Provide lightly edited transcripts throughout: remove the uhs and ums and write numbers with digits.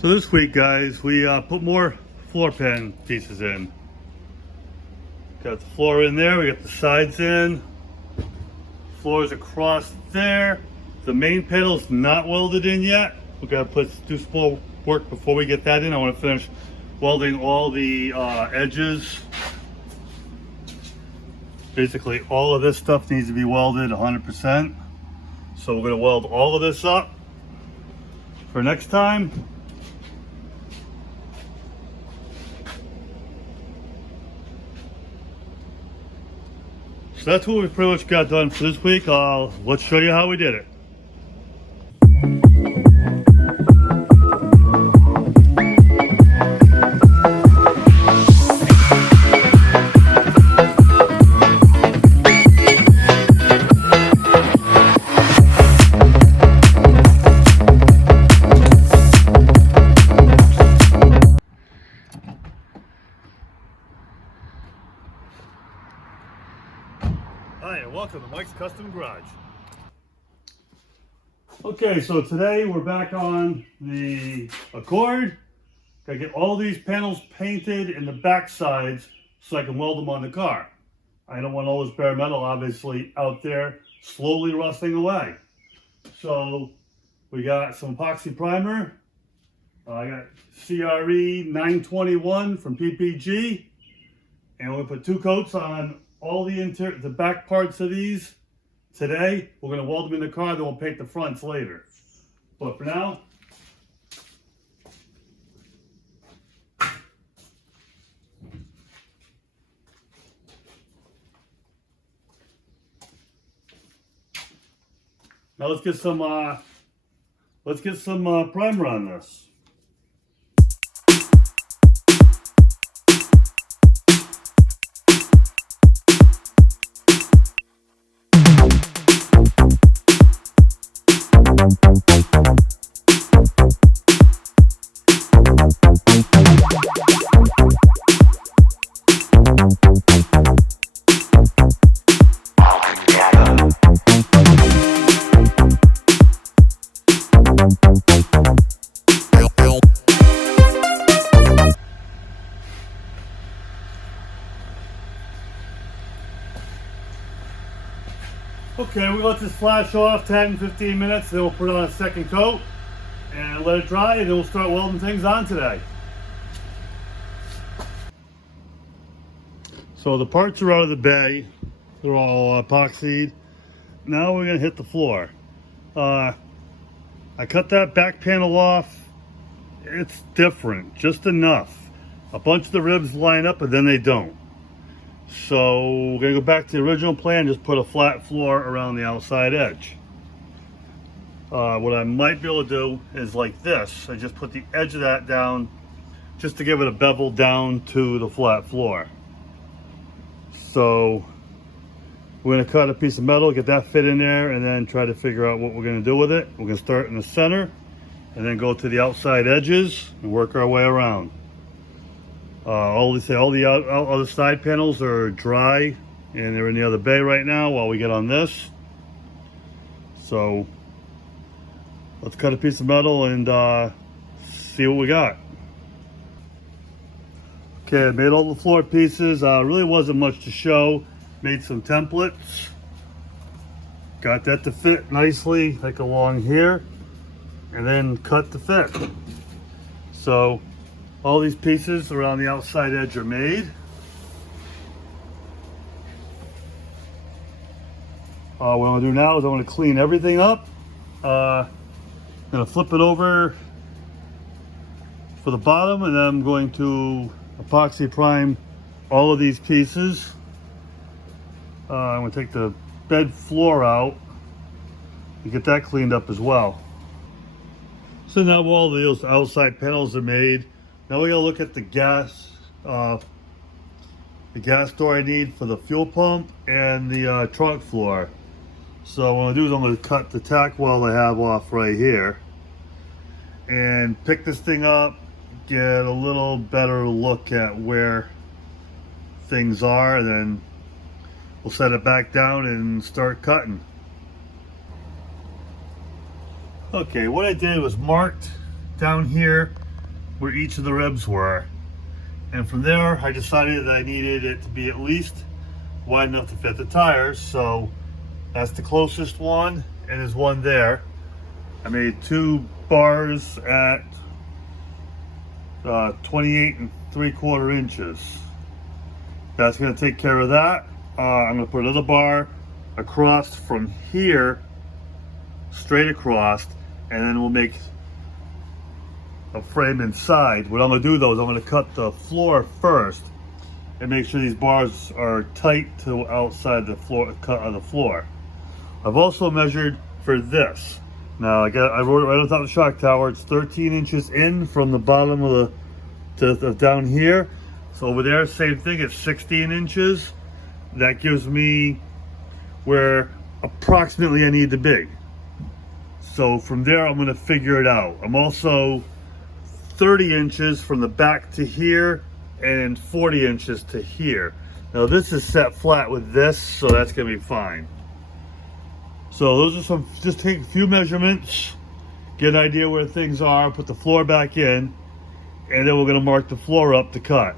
So this week, guys, we put more floor pan pieces in. Got the floor in there, we got the sides in, floors across there. The main panel's not welded in yet. We gotta do some more work before we get that in. I want to finish welding all the edges. Basically, all of this stuff needs to be welded 100%. So we're gonna weld all of this up for next time. So that's what we pretty much got done for this week. Let's show you how we did it. Hi, and welcome to Mike's Custom Garage. Okay, so today we're back on the Accord. Gotta get all these panels painted in the back sides so I can weld them on the car. I don't want all this bare metal obviously out there slowly rusting away. So we got some epoxy primer. I got CRE 921 from PPG, and we'll put 2 coats on all the back parts of these today. We're going to weld them in the car, then we'll paint the fronts later. But for now, let's get some primer on this. Okay, we let this flash off 10-15 minutes, then we'll put on a second coat and let it dry, and then we'll start welding things on today. So the parts are out of the bay, they're all epoxied. Now we're gonna hit the floor. I cut that back panel off. It's different, just enough. A bunch of the ribs line up, but then they don't. So we're gonna go back to the original plan, just put a flat floor around the outside edge. What I might be able to do is like this. I just put the edge of that down just to give it a bevel down to the flat floor. So we're gonna cut a piece of metal, get that fit in there, and then try to figure out what we're gonna do with it. We're gonna start in the center and then go to the outside edges and work our way around. All the other side panels are dry and they're in the other bay right now while we get on this. So let's cut a piece of metal and see what we got. Okay, I made all the floor pieces. Really wasn't much to show. Made some templates. Got that to fit nicely, like along here, and then cut to fit. So all these pieces around the outside edge are made. What I'm gonna do now is I'm gonna clean everything up. I'm gonna flip it over for the bottom, and then I'm going to epoxy prime all of these pieces. I'm gonna take the bed floor out and get that cleaned up as well. So now all those outside panels are made. Now we gotta look at the gas door I need for the fuel pump and the trunk floor. So what I'm gonna do is I'm gonna cut the tack weld I have off right here and pick this thing up, get a little better look at where things are, and then we'll set it back down and start cutting. Okay, what I did was marked down here where each of the ribs were. And from there, I decided that I needed it to be at least wide enough to fit the tires. So that's the closest one, and there's one there. I made 2 bars at 28 3/4 inches. That's going to take care of that. I'm going to put another bar across from here, straight across, and then we'll make a frame inside. What I'm going to do though is I'm going to cut the floor first and make sure these bars are tight to outside the floor, cut on the floor. I've also measured for this. Now I wrote it right on top of the shock tower. It's 13 inches in from the bottom of the down here. So over there, same thing, it's 16 inches. That gives me where approximately I need to be. So from there, I'm gonna figure it out. I'm also 30 inches from the back to here and 40 inches to here. Now this is set flat with this, so that's gonna be fine. So those are some, just take a few measurements, get an idea where things are, put the floor back in, and then we're gonna mark the floor up to cut.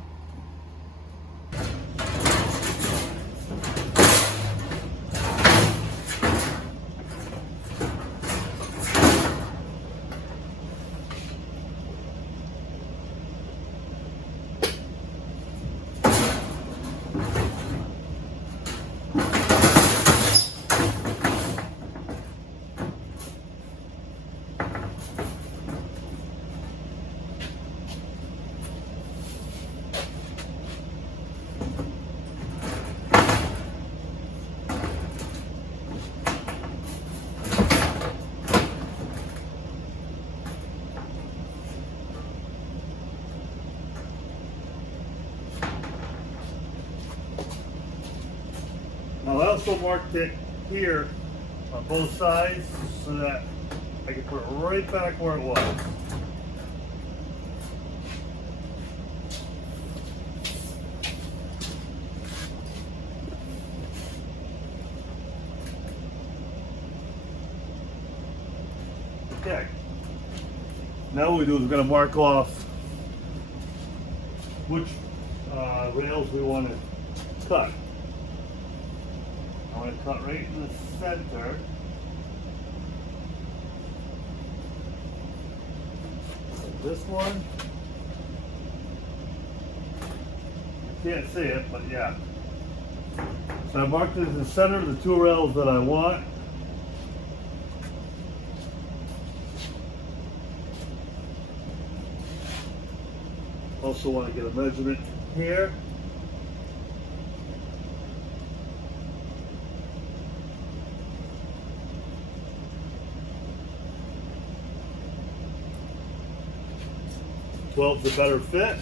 Now I also marked it here on both sides so that I can put it right back where it was. Okay. Now what we do is we're going to mark off which rails we want to cut. I'm going to cut right in the center. Like this one. You can't see it, but yeah. So I marked it in the center of the 2 rails that I want. Also want to get a measurement here. Twelve's a better fit.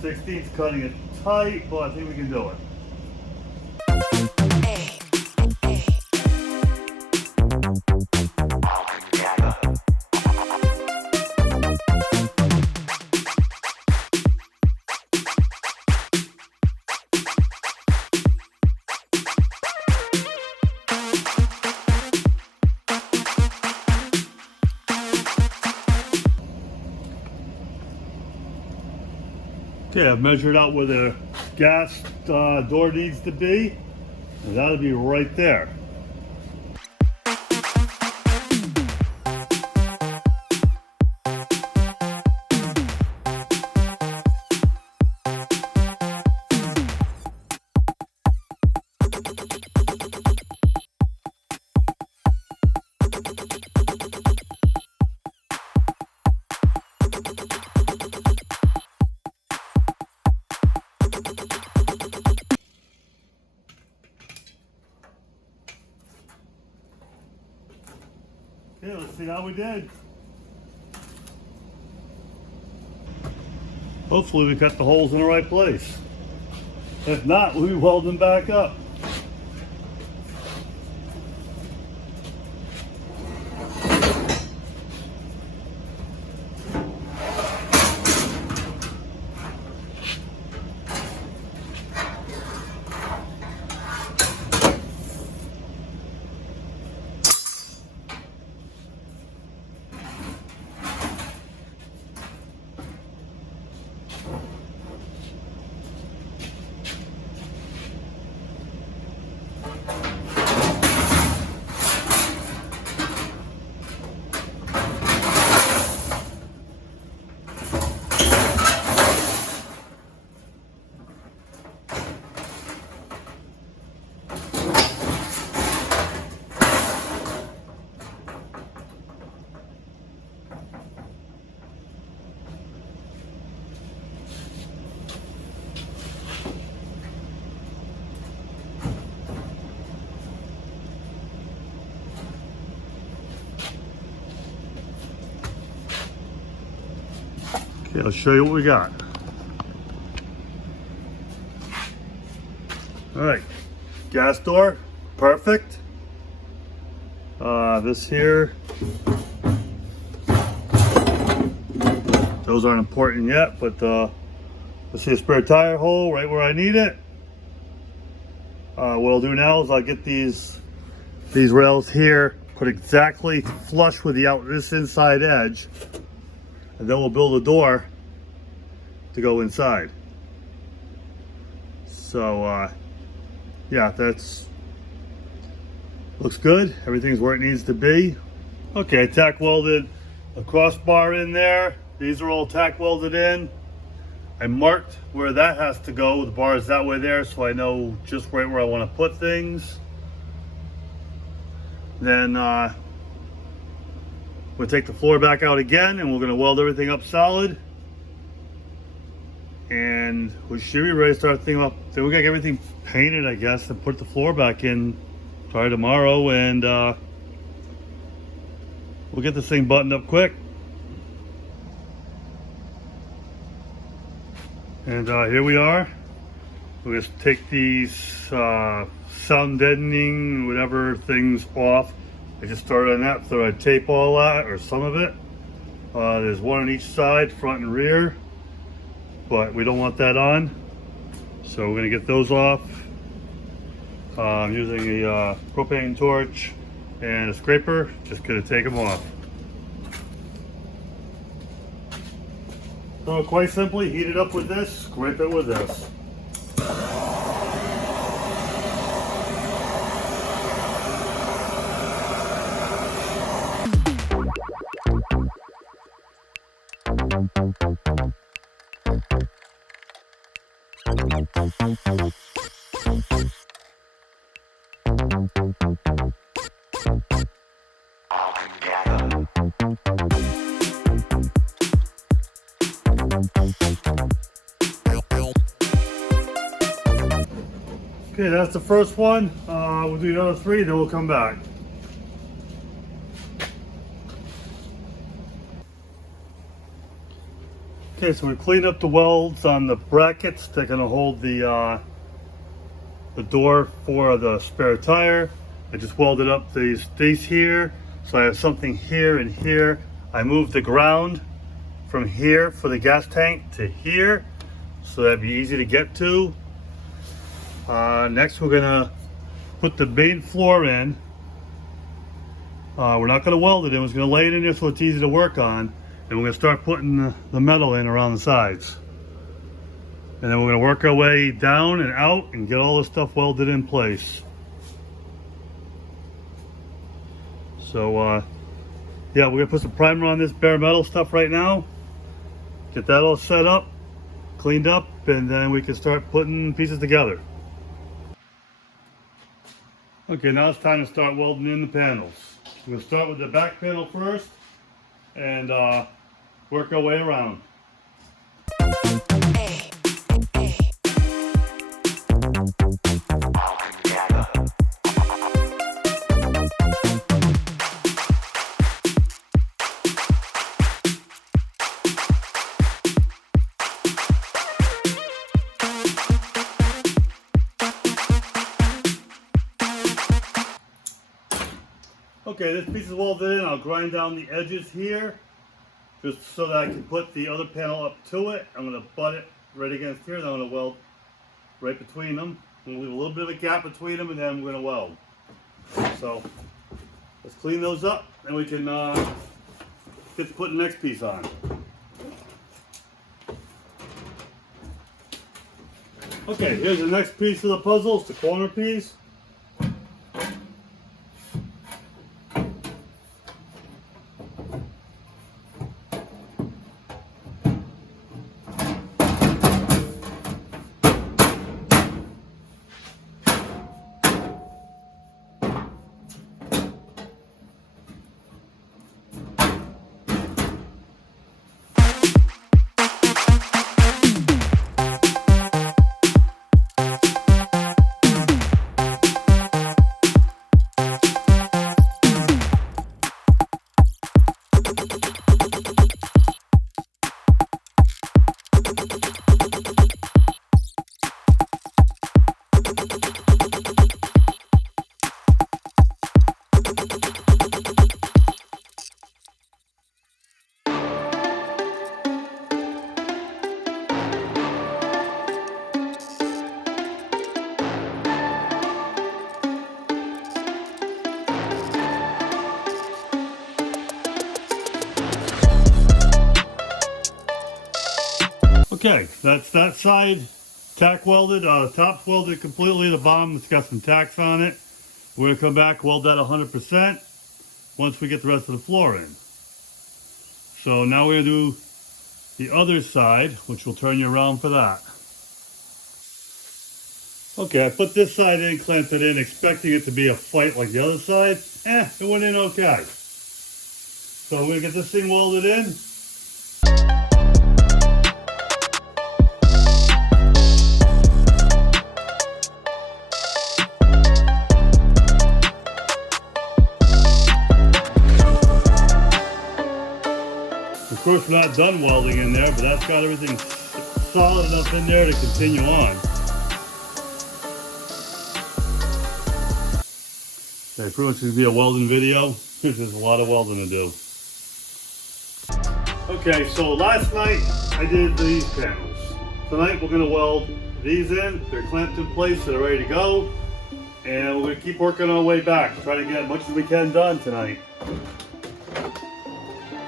Sixteenth's cutting it tight, but I think we can do it. Okay, I've measured out where the gas door needs to be, and that'll be right there. Okay, let's see how we did. Hopefully we cut the holes in the right place. If not, we'll weld them back up. Okay, let's show you what we got. All right, gas door, perfect. This here, those aren't important yet, but let's see a spare tire hole right where I need it. What I'll do now is I'll get these rails here, put exactly flush with this inside edge, and then we'll build a door to go inside. So yeah, looks good. Everything's where it needs to be. Okay, I tack welded a crossbar in there. These are all tack welded in. I marked where that has to go. The bar is that way there, so I know just right where I want to put things. Then we'll take the floor back out again, and we're going to weld everything up solid. And we should be ready to start thinking about, then we got everything painted, I guess, and put the floor back in probably tomorrow, and we'll get this thing buttoned up quick. And here we are. We'll just take these sound deadening, whatever things off. I just started on that, so I tape all that, or some of it. There's one on each side, front and rear, but we don't want that on. So we're gonna get those off. I'm using a propane torch and a scraper, just gonna take them off. So quite simply, heat it up with this, scrape it with this. Okay, that's the first one. We'll do the other three, then we'll come back. Okay, so we cleaned up the welds on the brackets. They're going to hold the door for the spare tire. I just welded up these here, so I have something here and here. I moved the ground from here for the gas tank to here, so that'd be easy to get to. Next, we're gonna put the main floor in. We're not gonna weld it in, we're just gonna lay it in there so it's easy to work on. And we're gonna start putting the metal in around the sides. And then we're gonna work our way down and out and get all this stuff welded in place. So, yeah, we're gonna put some primer on this bare metal stuff right now. Get that all set up, cleaned up, and then we can start putting pieces together. Okay, now it's time to start welding in the panels. We're going to start with the back panel first and work our way around. Okay, this piece is welded in. I'll grind down the edges here just so that I can put the other panel up to it. I'm going to butt it right against here, and I'm going to weld right between them. I'm going to leave a little bit of a gap between them, and then I'm going to weld. So let's clean those up, and we can get to putting the next piece on. Okay, here's the next piece of the puzzle. It's the corner piece. Okay, that's that side tack welded. Top's welded completely. The bottom has got some tacks on it. We're gonna come back, weld that 100% once we get the rest of the floor in. So now we're gonna do the other side, which will turn you around for that. Okay, I put this side in, clamped it in, expecting it to be a fight like the other side. It went in okay. So we're gonna get this thing welded in. Of course, we're not done welding in there, but that's got everything solid enough in there to continue on. Okay, pretty much going to be a welding video. There's a lot of welding to do. Okay, so last night I did these panels. Tonight we're going to weld these in. They're clamped in place, they're ready to go. And we're going to keep working our way back. Try to get as much as we can done tonight.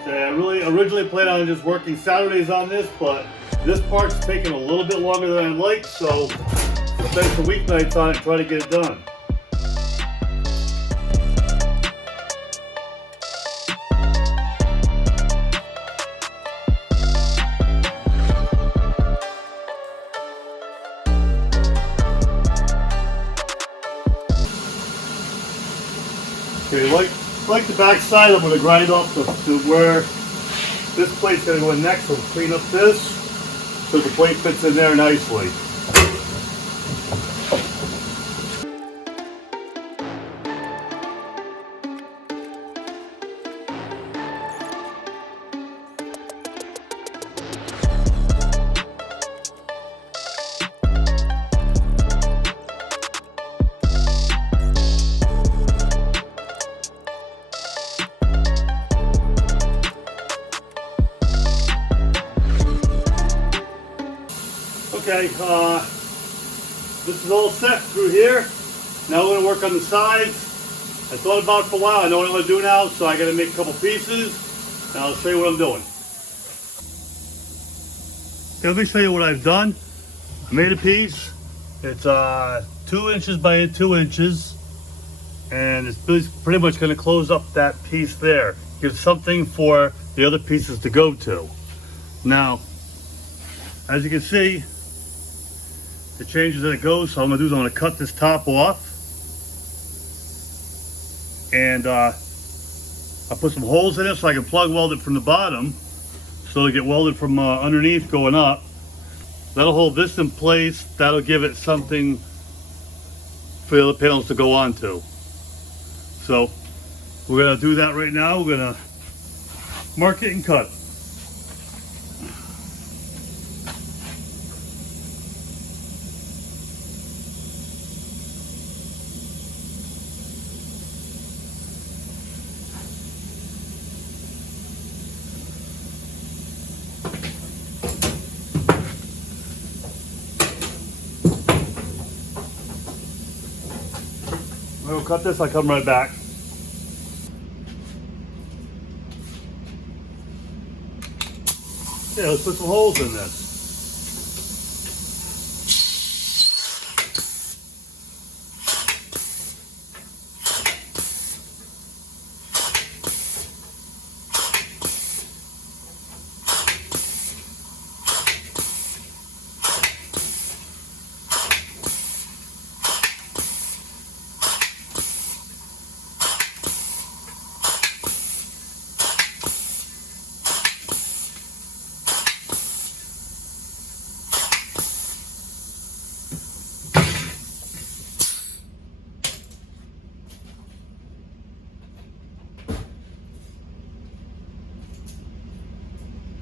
I really originally planned on just working Saturdays on this, but this part's taking a little bit longer than I'd like, so I spent some weeknights on it and try to get it done. Okay, like the back side, I'm going to grind off to where this plate's going to go in next. So clean up this so the plate fits in there nicely. Okay, this is all set through here. Now we're going to work on the sides. I thought about it for a while. I know what I'm going to do now, so I got to make a couple pieces, and I'll show you what I'm doing. Okay, let me show you what I've done. I made a piece. It's 2 inches by 2 inches, and it's pretty much going to close up that piece there. Give something for the other pieces to go to. Now, as you can see, it changes as it goes. So what I'm gonna do is I'm gonna cut this top off, and I'll put some holes in it so I can plug weld it from the bottom, so it'll get welded from underneath going up. That'll hold this in place. That'll give it something for the other panels to go onto. So we're gonna do that right now. We're gonna mark it and cut. go cut this, I'll come right back. Okay, let's put some holes in this.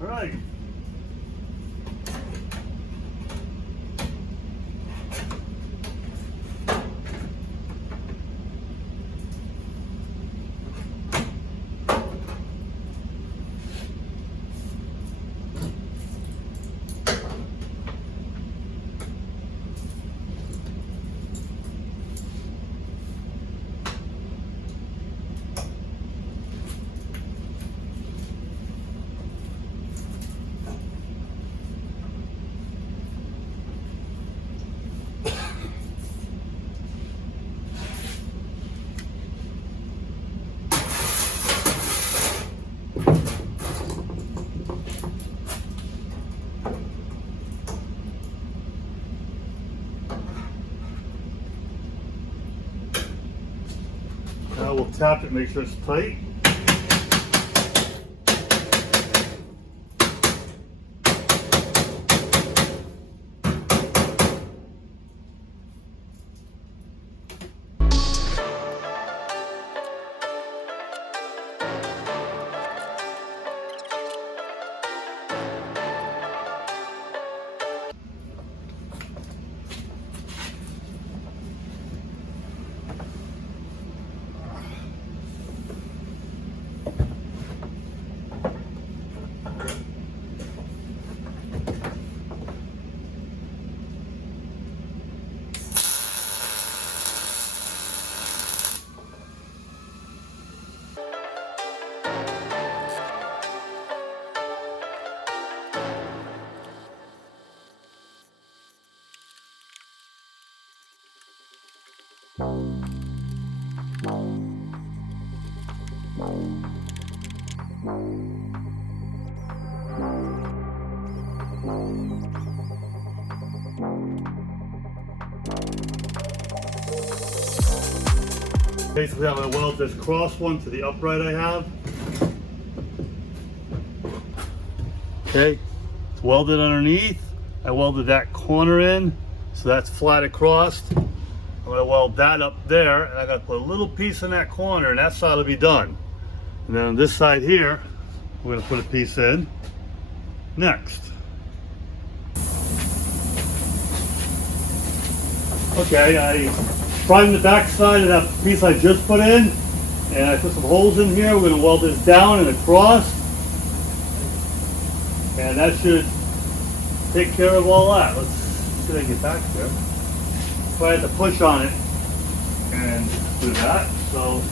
All right. Now we'll tap it, make sure it's tight. Basically, I'm going to weld this cross one to the upright I have. Okay, it's welded underneath. I welded that corner in, so that's flat across. I'm going to weld that up there, and I got to put a little piece in that corner, and that side will be done. And then on this side here, we're going to put a piece in next. Okay, I primed the back side of that piece I just put in, and I put some holes in here. We're going to weld this down and across, and that should take care of all that. Let's see if I can get back there. So I had to push on it and do that. So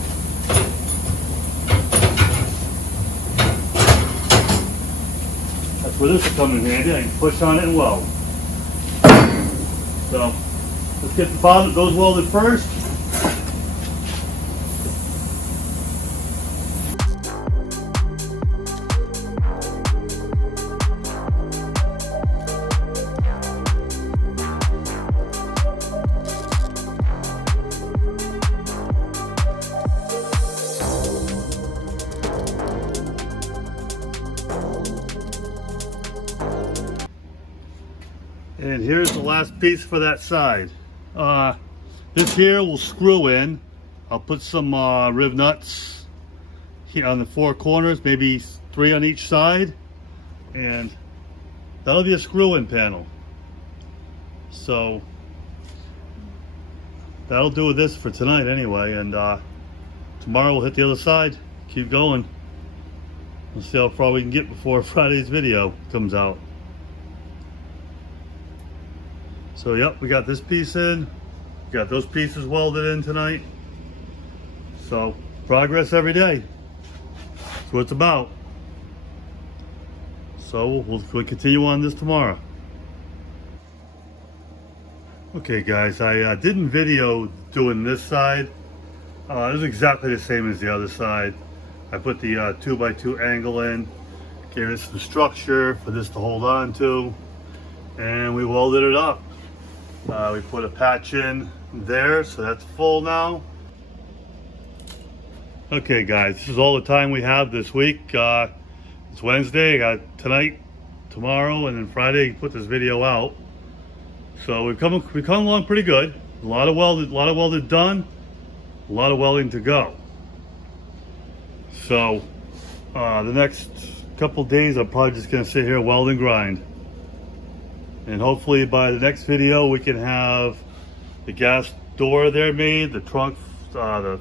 that's where this will come in handy. I can push on it and weld. So let's get the bottom, those welded first. And here's the last piece for that side. This here will screw in. I'll put some riv nuts here on the four corners, maybe 3 on each side, and that'll be a screw-in panel. So that'll do with this for tonight anyway, and tomorrow we'll hit the other side, keep going. We'll see how far we can get before Friday's video comes out. So yep, we got this piece in. We got those pieces welded in tonight. So progress every day. That's what it's about. So we'll continue on this tomorrow. Okay guys, I didn't video doing this side. It was exactly the same as the other side. I put the 2x2 angle in, gave it some structure for this to hold on to, and we welded it up. We put a patch in there, so that's full now. Okay guys, this is all the time we have this week. It's Wednesday. I got tonight, tomorrow, and then Friday to put this video out. So we've come along pretty good. A lot of welded done, a lot of welding to go. So the next couple days I'm probably just gonna sit here, weld and grind. And hopefully by the next video we can have the gas door there made, the trunk, the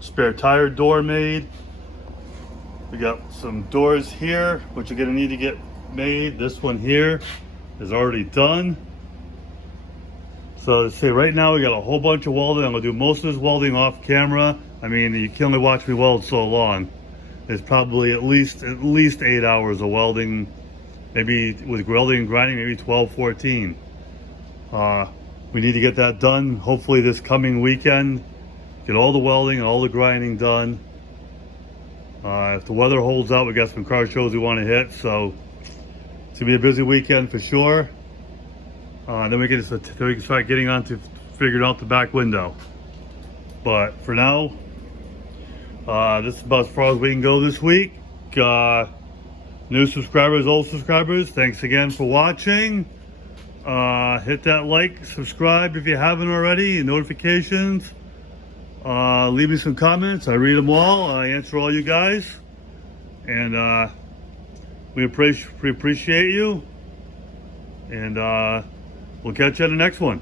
spare tire door made. We got some doors here which are gonna need to get made. This one here is already done. So to say right now we got a whole bunch of welding. I'm gonna do most of this welding off camera. I mean, you can only watch me weld so long. There's probably at least 8 hours of welding, maybe with welding and grinding, maybe 12, 14. We need to get that done hopefully this coming weekend. Get all the welding and all the grinding done. If the weather holds out, we got some car shows we want to hit, so it's gonna be a busy weekend for sure. Then we can start getting on to figuring out the back window. But for now, this is about as far as we can go this week. New subscribers, old subscribers, thanks again for watching. Hit that like, subscribe if you haven't already, notifications. Leave me some comments. I read them all. I answer all you guys. And we appreciate you. And we'll catch you on the next one.